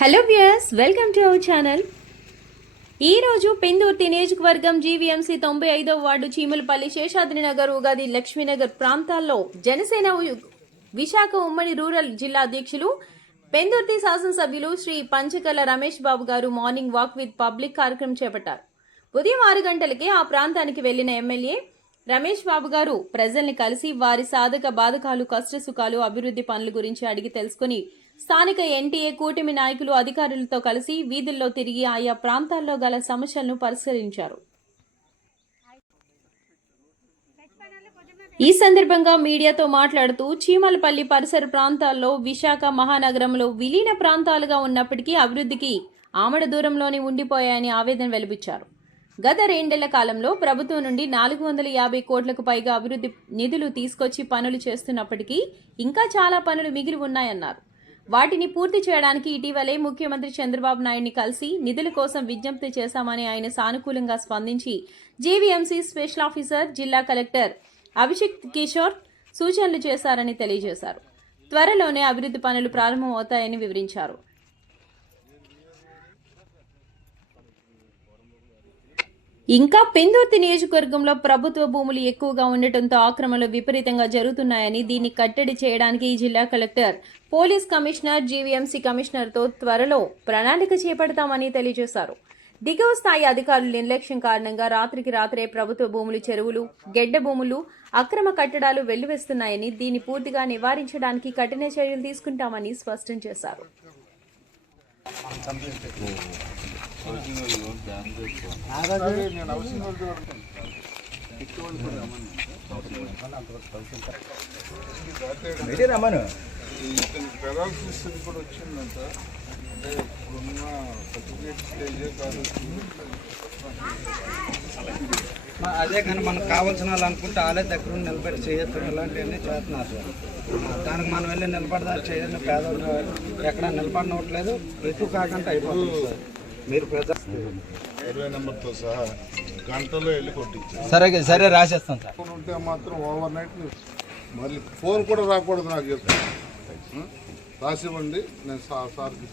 Hello viewers, welcome to our channel. ఈరోజు పెందుర్తి నియోజకవర్గం GVMC 95వ ward చీమలపల్లి, శేషాద్రినగర్, Ugadi, Lakshmi Nagar ప్రాంతాల్లో జనసేన విశాఖ ఉమ్మడి రూరల్ జిల్లా అధ్యక్షులు పెందుర్తి శాసనసభ్యులు శ్రీ పంచకల రమేష్ బాబు గారు మార్నింగ్ వాక్ విత్ పబ్లిక్ కార్యక్రమం చేపట్టారు. ఉదయం 6 గంటలకే ఆ ప్రాంతానికి వెళ్లిన ఎమ్మెల్యే రమేష్ బాబు గారు ప్రజల్ని కలిసి వారి సాధక బాధకాలు, కష్టసుఖాలు, అభివృద్ధి పనుల గురించి అడిగి తెలుసుకుని స్థానిక ఎన్టీఏ కూటమి నాయకులు, అధికారులతో కలిసి వీధుల్లో తిరిగి ఆయా ప్రాంతాల్లో గల సమస్యలను పరిశీలించారు. ఈ సందర్భంగా మీడియాతో మాట్లాడుతూ చీమలపల్లి పరిసర ప్రాంతాల్లో విశాఖ మహానగరంలో విలీన ప్రాంతాలుగా ఉన్నప్పటికీ అభివృద్ధికి ఆమడ దూరంలోనే ఉండిపోయాయని ఆవేదన వెలిబుచ్చారు. గత 2 ఏళ్ల కాలంలో ప్రభుత్వం నుండి 450 కోట్లకు పైగా అభివృద్ధి నిధులు తీసుకొచ్చి పనులు చేస్తున్నప్పటికీ ఇంకా చాలా పనులు మిగిలి ఉన్నాయన్నారు. వాటిని పూర్తి చేయడానికి ఇటీవలే ముఖ్యమంత్రి చంద్రబాబు నాయుడిని కలిసి నిధుల కోసం విజ్ఞప్తి చేశామని ఆయన సానుకూలంగా స్పందించి జీవీఎంసీ స్పెషల్ ఆఫీసర్, జిల్లా కలెక్టర్ అభిషేక్ కిషోర్ సూచనలు చేశారని తెలియజేశారు. త్వరలోనే అభివృద్ధి పనులు ప్రారంభమవుతాయని వివరించారు. ఇంకా పెందుర్తి నియోజకవర్గంలో ప్రభుత్వ భూములు ఎక్కువగా ఉండటంతో ఆక్రమణలు విపరీతంగా జరుగుతున్నాయని, దీన్ని కట్టడి చేయడానికి ఈ జిల్లా కలెక్టర్, పోలీస్ కమిషనర్, జీవీఎంసీ కమిషనర్తో త్వరలో ప్రణాళిక చేపడతామని తెలియజేశారు. దిగువ స్థాయి అధికారుల నిర్లక్ష్యం కారణంగా రాత్రికి రాత్రే ప్రభుత్వ భూములు, చెరువులు, గెడ్డ భూములు, అక్రమ కట్టడాలు వెల్లువెస్తున్నాయని, దీన్ని పూర్తిగా నివారించడానికి కఠిన చర్యలు తీసుకుంటామని స్పష్టం చేశారు. అదే కానీ మనకు కావాల్సిన వాళ్ళు అనుకుంటే వాళ్ళే దగ్గర నిలబెట్టి చేయొచ్చు. ఇలాంటివన్నీ చేస్తున్నారు సార్. దానికి మనం వెళ్ళి నిలబడదా చేయాలి. పేదవాళ్ళు ఎక్కడ నిలబడినట్లేదు, ఎక్కువ కాకుండా అయిపోతుంది సార్. మీరు 20 నెంబర్తో సహా గంటలో వెళ్ళి కొట్టించారు. సరే రాసేస్తాం సార్. ఫోన్ ఉంటే మాత్రం ఓవర్ నైట్ మళ్ళీ ఫోన్ కూడా రాకూడదు. నాకు చెప్తాను రాసివ్వండి, నేను సార్కి